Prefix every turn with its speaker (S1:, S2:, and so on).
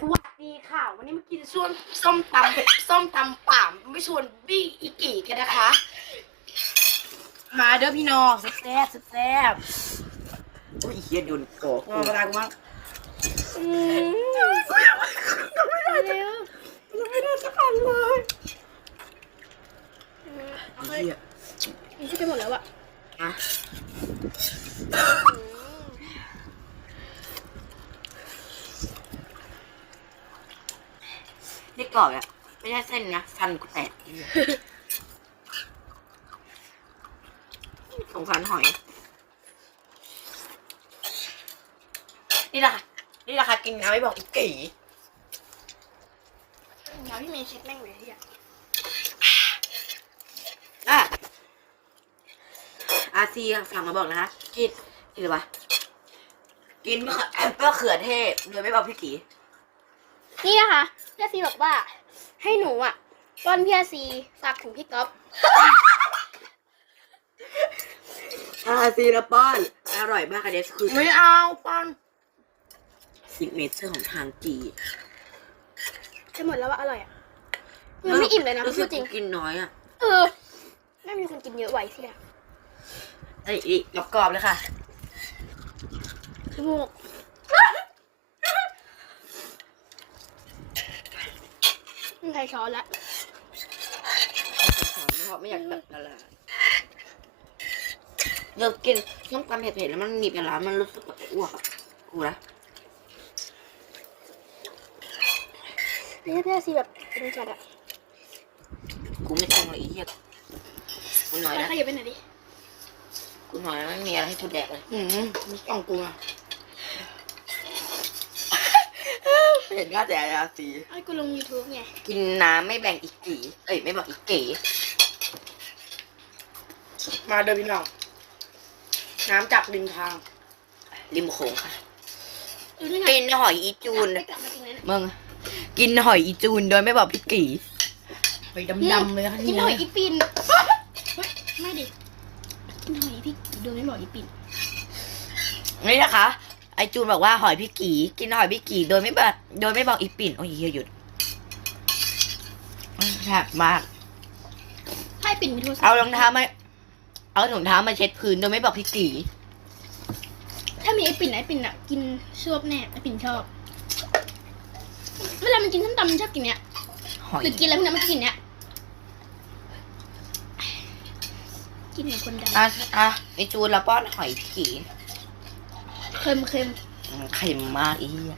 S1: สวัสดีค่ะ วันนี้มากินส้มส้มตำส้มตำป่ามไม่ชวนบี้อีกี่กันนะคะ มาเด้อพี่น้องแซ่บๆแซ่บ
S2: โอ้ยเฮียโดนกอก
S1: ๆมองกระดาษกูมั้งอืมเร็ว
S2: ยังไม่ได้สักอันเลย
S1: เอาไป
S2: เฮีย
S1: กินที่ไปหมดแล้วอะ
S2: อะนี่กรอบอะไม่ใช่เส้นนะฟันกูแตกเหี้ยสงสารหอย นี่แหละค่ะนี่แหละค่ะกินน้ำไม่บอกอีกกี่
S1: เดี๋ยวพี่เมย์เช็ดแม่งเลยที่อะ
S2: อะอาซีฝากมาบอกนะคะกินกินอะไรวะกินมะเขือมะเขือเทศโดยไม่บอกพี่กี
S1: นี่นะคะ พี่อาซีบอกว่า ให้หนูอะป้อนพี่อาซีฝากถึงพี่ก๊อฟ
S2: อาซีละป้อน อร่อยมากอันนี้คือ
S1: ไม่เอาป้อน
S2: ซิกเนเจอร์ของทางกี
S1: จะหมดแล้วว่าอร่อยอะยังไม่อิ่มเลยนะ
S2: รู้
S1: พู
S2: สึ
S1: ด
S2: ก
S1: จริง
S2: กินน้อยอะ
S1: เออไม่มีคนกินเยอะไหวสิอะ
S2: ไอ้อีกกรอบๆเลยค่ะ
S1: จมูก ไม่ใครช้อนละ
S2: เพราะไม่อยากตัดละลายเลิกกินน้ำตาลเผ็ดๆแล้วมันมีปลาร้ามันรู้สึกแบบจะอ้วกอะกูนะ
S1: นี่พี่อาซีแบบเป็นจัดอะ
S2: กูไม่ต้องเลยไอ้เหี้ยกูหน่อย
S1: ไป
S2: นะ
S1: ขยับไปไหนอยดิ
S2: กูหน่อยนะไม่มีอะไรให้กูแดกเลย
S1: อืมไม่ต้องกลัว
S2: เห็นว่าแต่อาซี
S1: ไอ้กูลง YouTube ไง
S2: กินน้ำไม่แบ่งอีกกี่เอ้ยไม่บอกอีกเก๋
S1: มาเดินพี่น้องน้ำจากริมทาง
S2: ริมโขงค่ะ
S1: เออนี่ไง
S2: กินหอยอีจูน
S1: ไม่กลับมาจริงนะ
S2: มึง กินหอยอีจูนโดยไม่บอกพี่กี่ไปดำๆเลยค่ะ
S1: กิ
S2: ที่
S1: นหอยอีปินเฮ้ยไม่ดิ กินหอยพี่โดนไม่บอกอีปิน
S2: นี่นะคะ ไอจูนบอกว่าหอยพี่กี่กินหอยพี่กี่โดยไม่บอกโดยไม่บอกอีปิ่นโอ้ยเฮียหยุดแซ่บมาก
S1: ให้ปิ่นมีโทรศัพท์
S2: เอารองเท้ามา เอาถุงเท้ามาเช็ดพื้นโดยไม่บอกพี่กี่
S1: ถ้ามีไอ้ปิ่นไอ้ปิ่นอะกินชอบแน่ไอ้ปิ่นชอบ เวลามันกินส้มตำมันชอบกินเนี้ย
S2: หอย
S1: หรือกินอะไรพวกนั้นมันกินเนี้ยกินเหมือนคนดัง
S2: อะอะไอจูนละป้อนหอยพี่กี่
S1: เค็มเค็ม
S2: เค็มมากอีเหี้ย